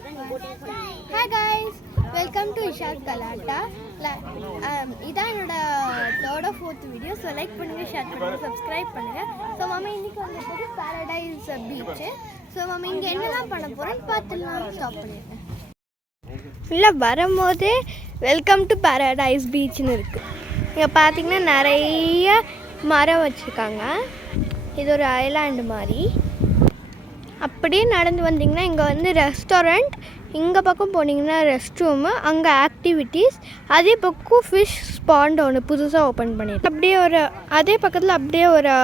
Hi guys, welcome to Ishaq Galata. இதான் என்னோட third or fourth video. So like பண்ணுங்கள், share பண்ணுங்கள், subscribe பண்ணுங்கள். ஸோ மாமா இன்றைக்கி வந்துட்டு பாரடைஸ் பீச்சு. ஸோ மாமா இங்கே என்னெல்லாம் பண்ண போகிறோன்னு பார்த்துலாம் ஸ்டாப் பண்ணிடுறேன். இல்லை வரும்போதே வெல்கம் டு பாரடைஸ் பீச்னு இருக்குது. இங்கே பார்த்தீங்கன்னா நிறைய மரம் வச்சுருக்காங்க. இது ஒரு ஐலாண்டு மாதிரி. அப்படியே நடந்து வந்தீங்கன்னா இங்கே வந்து ரெஸ்டாரண்ட், இங்கே பக்கம் போனீங்கன்னா ரெஸ்ட் ரூமு, அங்கே ஆக்டிவிட்டீஸ், அதே பக்கம் ஃபிஷ் ஸ்பாண்ட் ஒன்று புதுசாக ஓப்பன் பண்ணியிருக்கு. அப்படியே ஒரு அதே பக்கத்தில் அப்படியே ஒரு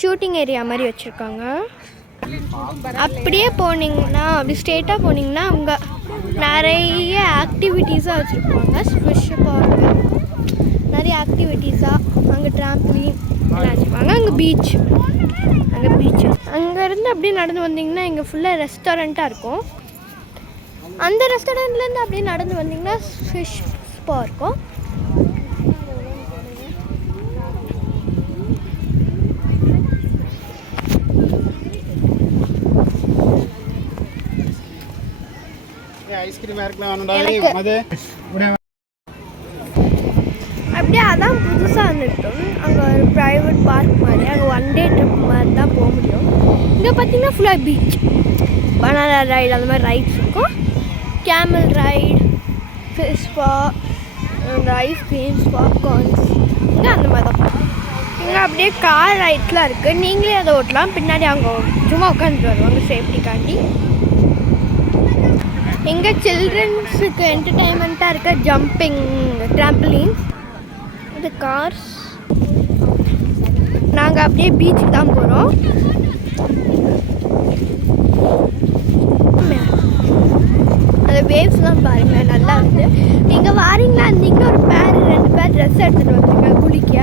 ஷூட்டிங் ஏரியா மாதிரி வச்சுருக்காங்க. அப்படியே போனீங்கன்னா அப்படி ஸ்ட்ரெயிட்டாக போனீங்கன்னா அங்கே நிறைய ஆக்டிவிட்டீஸாக வச்சுருப்பாங்க. ஃபிஷ் பார்க்கு, நிறைய ஆக்டிவிட்டீஸாக, அங்கே ட்ராம்ப்லின் எல்லாம் வச்சுருப்பாங்க. அங்கே பீச், அங்கேருந்து அப்படியே நடந்து வந்தீங்கன்னா இங்கே ஃபுல்லாக ரெஸ்டாரண்ட்டாக இருக்கும். அந்த ரெஸ்டாரண்ட்லேருந்து அப்படியே நடந்து வந்தீங்கன்னா ஃபிஷ் ஸ்பா இருக்கும். அப்படியே அதான் புதுசாக வந்துட்டோம். அங்கே ஒரு ப்ரைவேட் பார்க் மாதிரி, அங்கே ஒன் டே ட்ரிப் மாதிரி தான் போக முடியும். இங்கே பார்த்தீங்கன்னா ஃபுல்லாக பீச், பனானா ரைடு அந்த மாதிரி ரைட்ஸ் இருக்கும். கேமல் ரைடு, ஃபிஷ் ஸ்பா, அந்த ஐஸ்கிரீம்ஸ், பாப்கார்ன்ஸ் இங்கே அந்த மாதிரி தான். இங்கே அப்படியே கார் ரைட்ஸ்லாம் இருக்குது. நீங்களே அதை ஓட்டலாம். பின்னாடி அவங்க சும்மா உட்காந்துட்டு வருவாங்க சேஃப்டிக்காண்டி. இங்கே சில்ட்ரன்ஸுக்கு என்டர்டைன்மெண்ட்டாக இருக்க ஜம்பிங் ட்ராம்பலின்ஸ், இது கார்ஸ். நாங்கள் அப்படியே பீச்சுக்கு தான் போகிறோம். அந்த வேவ்ஸ்லாம் பாருங்கள், நல்லா இருக்குது. நீங்கள் வாரீங்களா இருந்தீங்கன்னா ஒரு பேர் 2 பேர் ட்ரெஸ் எடுத்துகிட்டு வந்துருங்க குளிக்க.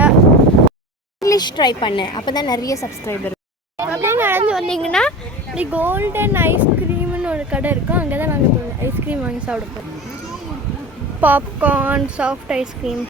இங்கிலீஷ் ட்ரை பண்ணேன், அப்போ தான் நிறைய சப்ஸ்கிரைபர். அப்படியே நடந்து வந்தீங்கன்னா இப்படி கோல்டன் ஐஸ்கிரீம்னு ஒரு கடை இருக்கும். அங்கே தான் நாங்கள் ஐஸ்கிரீம் வாங்கி சாப்பிடுவோம். Popcorn, soft ice cream.